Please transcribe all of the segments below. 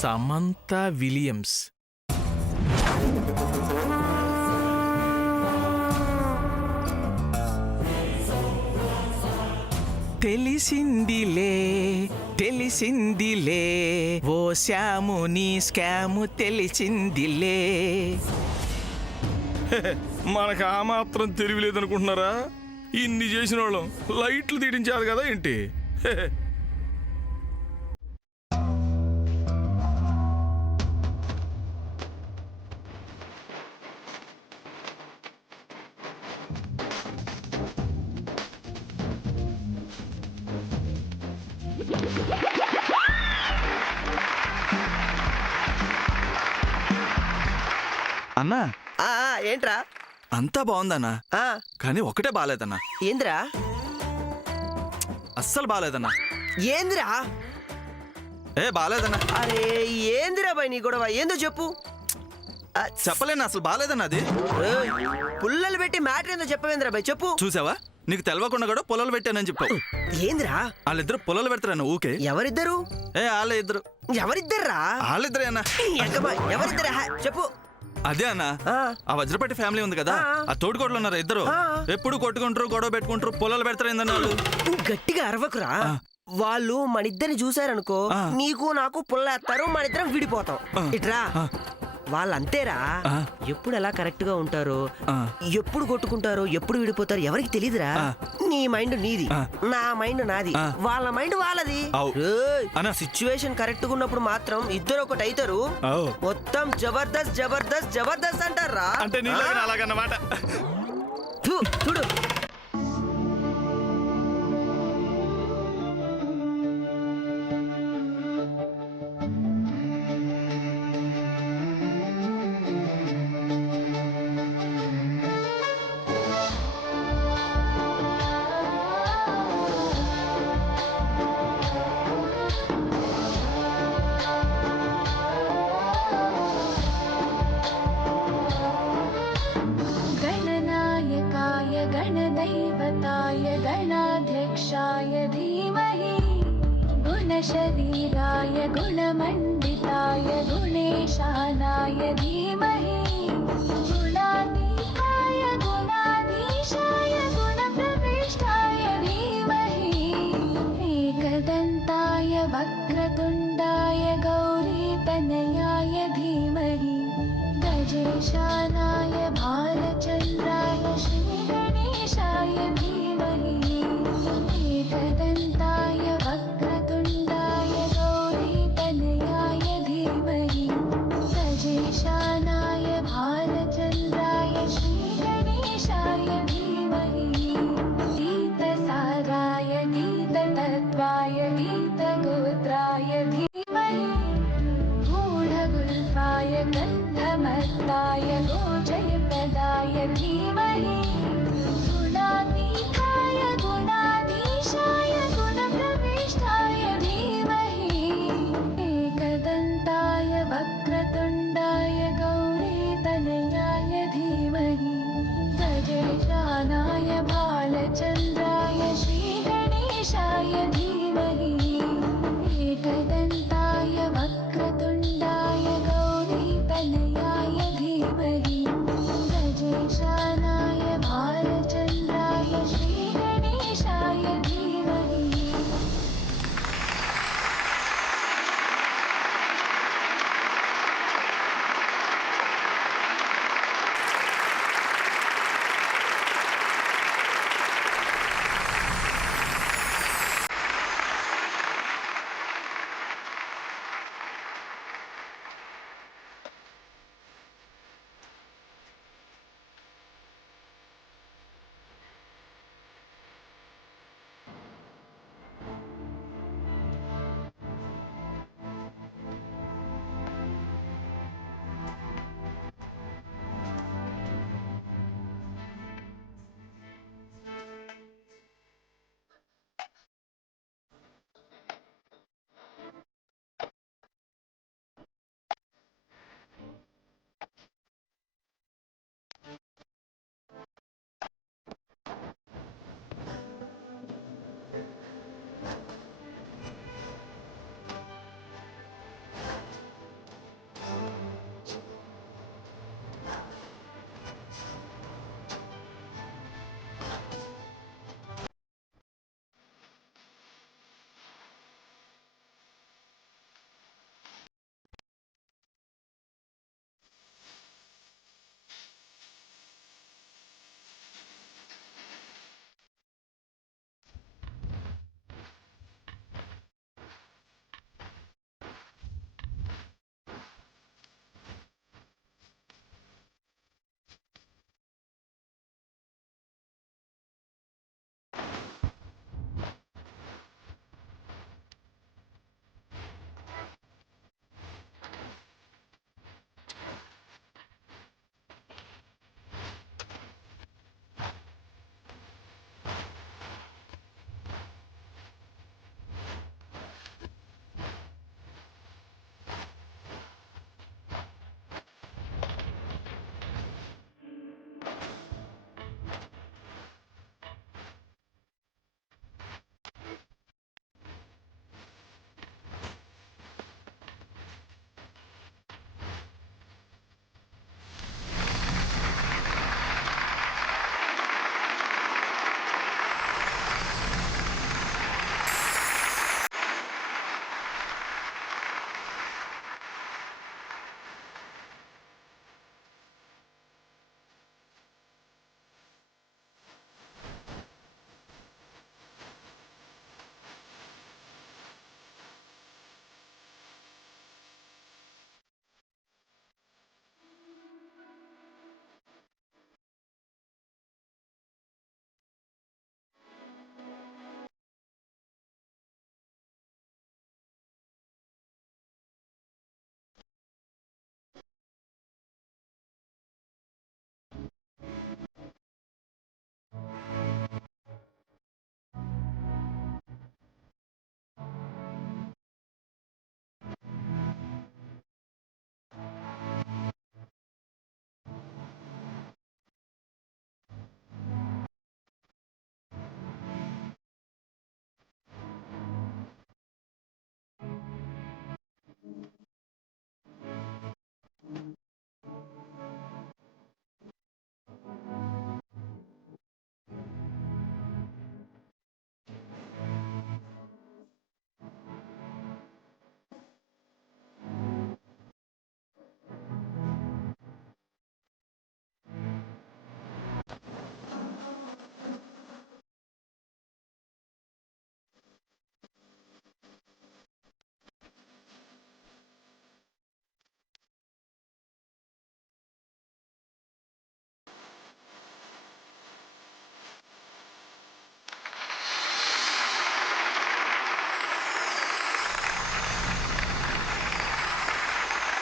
Samantha Williams. తెలిసిందిలే తెలిసిందిలే ఓ శ్యాము నీ స్కాము తెలిసిందిలే. మనకు ఆ మాత్రం తెలివి లేదనుకుంటున్నారా? ఇన్ని చేసిన వాళ్ళం లైట్లు తీయించారు కదా ఏంటి? అన్నా ఏంట్రా? అంతా బాగుందన్నా, కానీ ఒకటే బాగాలేదన్నా. ఏంద్రా? అస్సలు బాగాలేదన్నా. ఏందిరా? బాగాలేదన్నా. అరే ఏందిరా బాయ్ నీ గొడవ? ఏందో చెప్పు. చెప్పలేను, అసలు బాగాలేదన్నా. అది పుల్లలు పెట్టి మ్యాటర్ ఏందో చెప్పవేంద్రా బాయ్? చెప్పు. చూసావా, నీకు తెలవకుండా కూడా పొలాలు పెట్టానని చెప్పావు. ఏందిరా? వాళ్ళిద్దరు పొలాలు పెడతారన్న ఊకే. ఎవరిద్దరు? వాళ్ళే ఇద్దరు. ఎవరిద్దర్రా? వాళ్ళిద్దరే అన్నా. ఎవరిద్దరా చెప్పు. అదే అన్న, ఆ వజ్రపట్టి ఫ్యామిలీ ఉంది కదా, ఆ తోడుకోట్లు ఉన్నారు ఇద్దరు. ఎప్పుడు కొట్టుకుంటారు, గొడవ పెట్టుకుంటారు, పొలాలు పెడతారు. ఏందన్నా గట్టిగా అరవకురా. వాళ్ళు మనిద్దరిని చూసారనుకో, నీకు నాకు పుల్లేస్తారు, మనిద్దరం విడిపోతాం. ఇట్రా, వాళ్ళంతేరా. ఎప్పుడు ఎలా కరెక్ట్ గా ఉంటారో, ఎప్పుడు కొట్టుకుంటారో, ఎప్పుడు విడిపోతారో ఎవరికి తెలీదురా. నీ మైండ్ నీది, నా మైండ్ నాది, వాళ్ళ మైండ్ వాళ్ళది. సిచ్యువేషన్ కరెక్ట్ గా ఉన్నప్పుడు మాత్రం ఇద్దరు ఒకటి అవుతారు. మొత్తం జబర్దస్త్ జబర్దస్త్ జబర్దస్త్ అంటారా. అంటే అలాగన్నమాట. చూడు, शरीराय गुणमण्डिताय गुणेशानाय धीमहि गुणातीताय गुणाधीशाय गुणप्रविष्टाय धीमहि एकदन्ताय वक्रतुण्डाय गौरीतनयाय धीमहि गजेशानाय भालचन्द्राय श्रीगणेशाय धीमहि एकदन्ताय गजेशानाय भालचन्द्राय श्रीगणेशाय धीमहि गीतसाराय गीततत्त्वाय गीतगोत्राय धीमहि गूढगुल्फाय गन्धमत्ताय गोच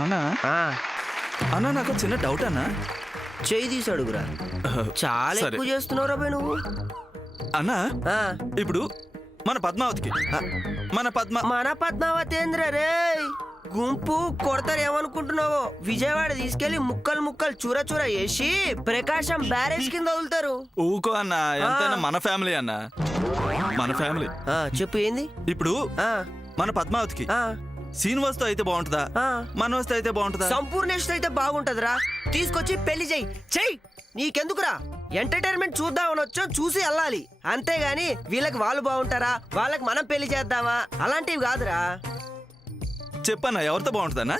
అన్నా ఆ, అన్నా నాకు చిన్న డౌట్ అన్నా. చెయ్యి తీసి అడుగురా. చాలా సరే. ఎక్కువ చేస్తున్నావు రా నువ్వు. అన్నా ఆ, ఇప్పుడు మన పద్మావతికి మన మన పద్మావతి ఏంద్ర రే గుంపు కొడతారు ఏమనుకుంటున్నావో. విజయవాడ తీసుకెళ్లి ముక్కలు ముక్కలు చూర చూర వేసి ప్రకాశం బ్యారేజ్ కింద వదులుతారు. ఊకో అన్నా, ఎంతైనా మన ఫ్యామిలీ అన్నా, మన ఫ్యామిలీ. ఆ, చెప్పు ఏంది. ఇప్పుడు ఆ, మన పద్మావతికి ఆ, శ్రీనివాస్తో అయితే బాగుంటుందా, ఆ. మనోజ్తో అయితే బాగుంటుందా? సంపూర్ణేష్ అయితే బాగుంటదిరా. తీసుకొచ్చి పెళ్లి చెయ్యి. నీకెందుకురా, ఎంటర్టైన్మెంట్ చూద్దామని వచ్చాం, చూసి వెళ్ళాలి అంతేగాని వీళ్ళకి వాళ్ళు బాగుంటారా వాళ్ళకి మనం పెళ్లి చేద్దామా అలాంటివి కాదురా. చెప్పన్నా ఎవరితో బాగుంటుందన్నా?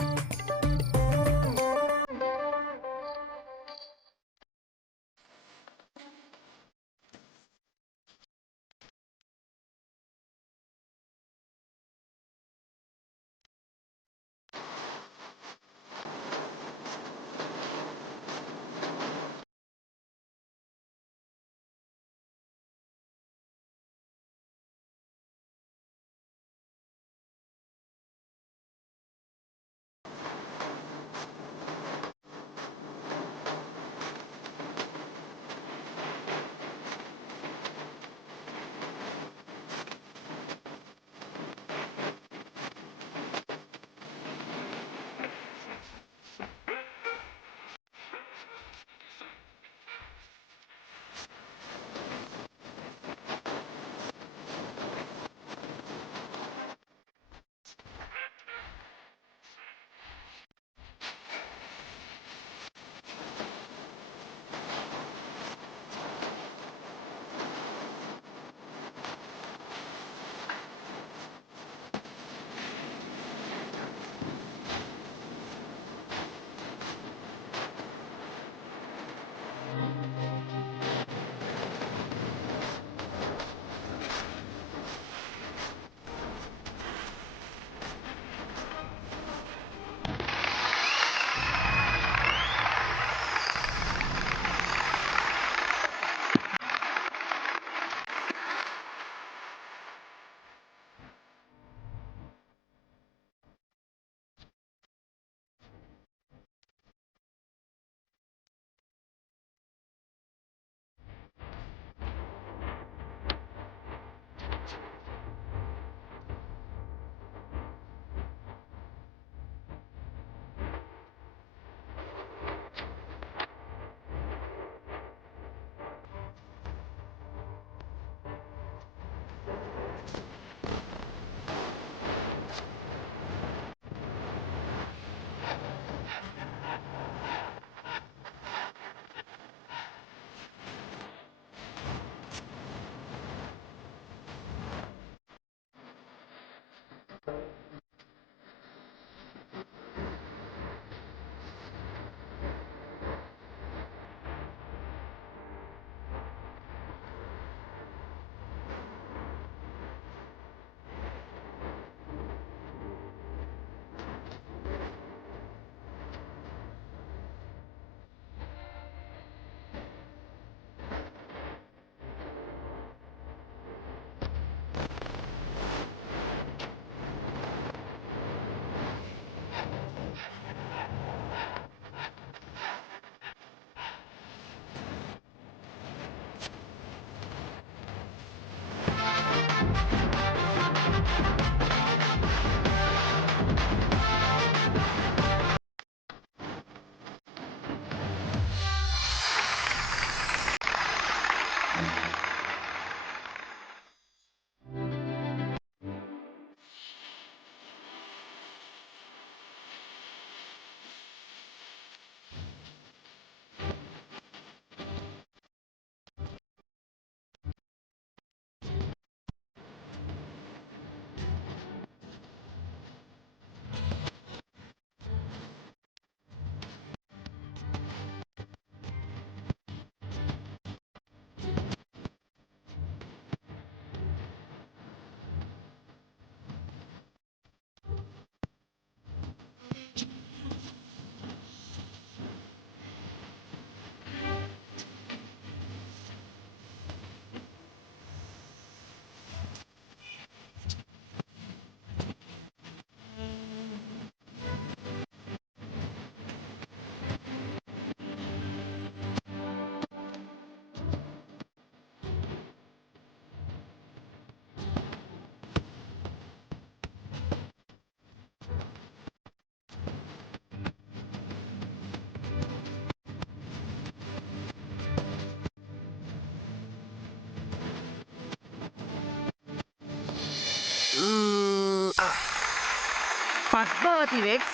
పద్మావతి వెడ్స్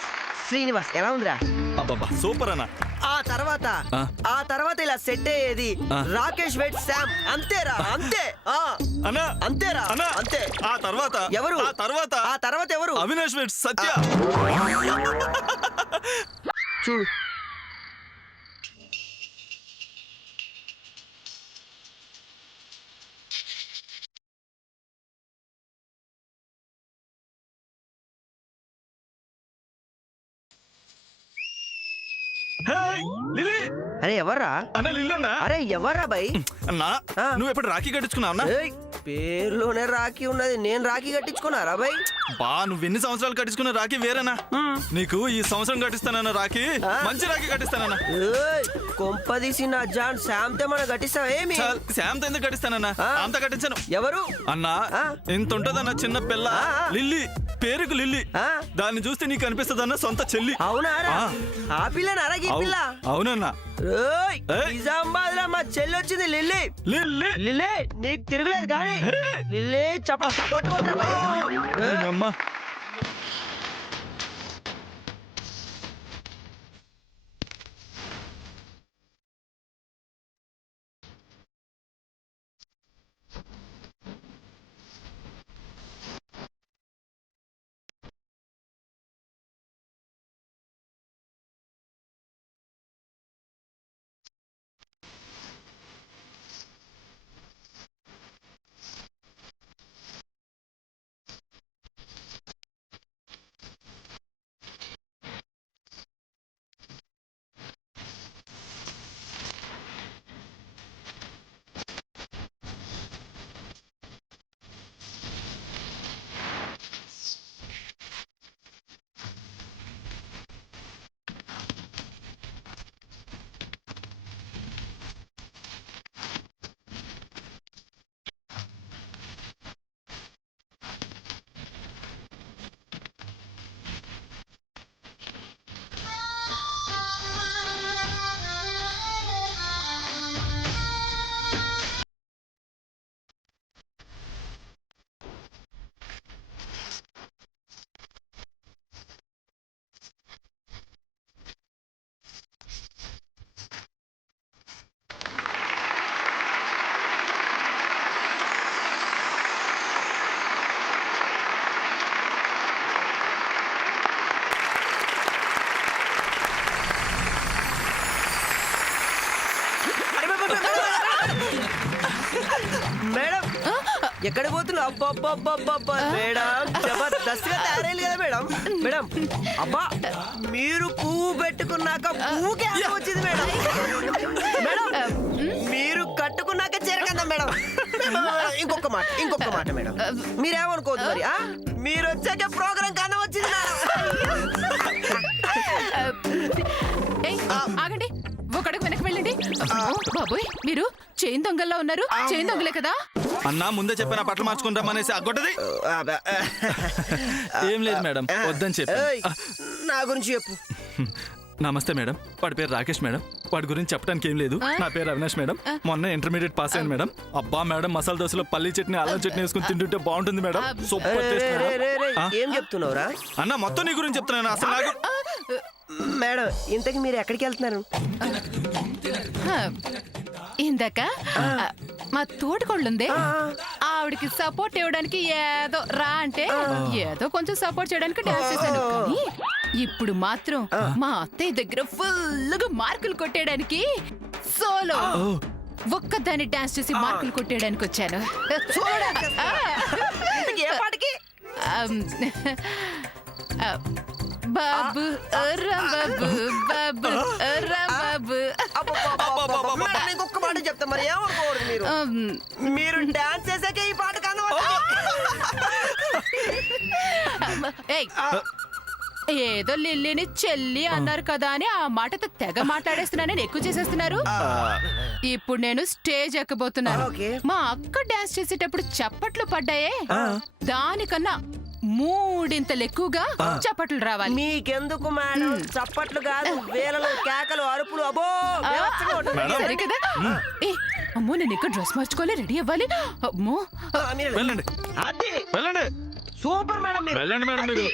శ్రీనివాస్ ఎలా ఉందిరా? అబ్బబ్బా సూపర్ అన్న. ఆ తర్వాత ఇలా సెట్ అయ్యేది రాకేష్ వెడ్ శామ్. అంతేరా, అంతే. అన్నా అంతేరా, అన్నా అంతే. ఆ తర్వాత ఎవరు? ఆ తర్వాత ఎవరు? అవినాష్ వెడ్స్ సత్య. చూడు. లిలీ అరే ఎవర్రా? అన్న లిల్లీ అన్నా. అరే ఎవర్రా బై? అన్నా నువ్వు ఎప్పుడు రాఖీ కట్టించుకున్నావు అన్నా? ఏయ్, పేరులోనే రాఖీ ఉన్నది, నేను రాఖీ కట్టించుకున్నారా బై? బా నువ్వు ఎన్ని సంవత్సరాలు కట్టించుకున్న రాఖీ వేరేనా? నీకు ఈ సంవత్సరం కట్టిస్తానన్న రాఖీ మంచి రాఖీ కట్టిస్తానన్నా. ఏయ్, కొంపదీసి నా జాన్ శామ్తే మనం కట్టిస్తావా ఏమి? శాంత ఎందుకు కట్టిస్తానన్నా? అంత కట్టించాను. ఎవరు? అన్నా ఇంత ఉంటదన్న చిన్న పిల్ల లిల్లీ, పేరుకు లిల్లీ. దాన్ని చూస్తే నీకు అనిపిస్తుందన్న సొంత చెల్లి. అవునా? ఆ పిల్లని అరగి పిల్ల. అవునన్నా. ఏయ్, నిజామాబాద్ లో మా చెల్లి వచ్చింది లిల్లీ. లిల్లీ లిల్లీ నీకు తిరగలేదు కానీ లిల్లీ అమ్మా. మేడం ఎక్కడ పోతున్నావు? అబ్బా మేడం జబర్దస్త్ గా తయారైంది కదా మేడం. మేడం అబ్బా మీరు పువ్వు పెట్టుకున్నాక పువ్వుకే అందం వచ్చింది మేడం. మేడం మీరు కట్టుకున్నాక చెరకందా మేడం. ఇంకొక మాట మేడం, మీరేమనుకోవద్దు మరి. మీరు వచ్చాక ప్రోగ్రామ్ కన్నా వచ్చింది మేడం. ఆగండి, ఒకడుగు వెనక్కి వెళ్ళండి. బాబోయ్, మీరు చైన్ దొంగల్లో ఉన్నారు. చైన్ దొంగలే కదా? అన్నా ముందే చెప్పిన బట్టలు మార్చుకుని రమ్మనేసి అగ్గొట్టది. ఏం లేదు మేడం, వద్దని చెప్పి. ఏయ్, నా గురించి చెప్పు. నమస్తే మేడం, వాడి పేరు రాకేష్ మేడం. వాడి గురించి చెప్పడానికి ఏం లేదు. నా పేరు అవినాష్ మేడం. మొన్న ఇంటర్మీడియట్ పాస్ అయ్యాను మేడం. అబ్బా మేడం, మసాలా దోశలో పల్లి చట్నీ అల్లం చట్నీ వేసుకుని తింటుంటే బాగుంటుంది మేడం. Super taste madam. ఏం చెప్తున్నావురా? అన్న మొత్తం నీ గురించి చెప్తున్నాను. అసలు నాకు మేడం ఇంతకి మీరు ఎక్కడికి వెళ్తున్నారు? ఇందాక మా తోటకోళ్ళుందే, ఆవిడకి సపోర్ట్ ఇవ్వడానికి ఏదో రా అంటే ఏదో కొంచెం సపోర్ట్ చేయడానికి డాన్స్ చేశాను. కానీ ఇప్పుడు మాత్రం మా అత్తయ్య దగ్గర ఫుల్గా మార్కులు కొట్టేయడానికి సోలో ఒక్కదాన్ని డాన్స్ చేసి మార్కులు కొట్టేయడానికి వచ్చాను. ఏ పాటకి? బాబు రాంబాబు, బాబు రాంబాబు. మేడం, ఇంకొక మాట చెప్తా, మరి ఏమనుకోవద్దు మీరు. మీరు డాన్స్ చేసాక ఈ పాట కన్నా ఏదో లిల్లీని చెల్లి అన్నారు కదా అని ఆ మాటతో తెగ మాట్లాడేస్తున్నానని ఎక్కువ చేసేస్తున్నారు. ఇప్పుడు నేను స్టేజ్ ఎక్కబోతున్నాను. మా అక్క డాన్స్ చేసేటప్పుడు చప్పట్లు పడ్డాయే, దానికన్నా మూడింతలు ఎక్కువగా చప్పట్లు రావాలి. మీకెందుకు మేడం చప్పట్లు కాదు, వేలలో కేకలు, అరుపులు. అబ్బో సరే కదా. అమ్మో, నేను ఇక్కడ డ్రెస్ మార్చుకోవాలి, రెడీ అవ్వాలి. అమ్మో, వెళ్ళండి అది వెళ్ళండి సూపర్ మేడం. వెళ్ళండి మేడం. మీరు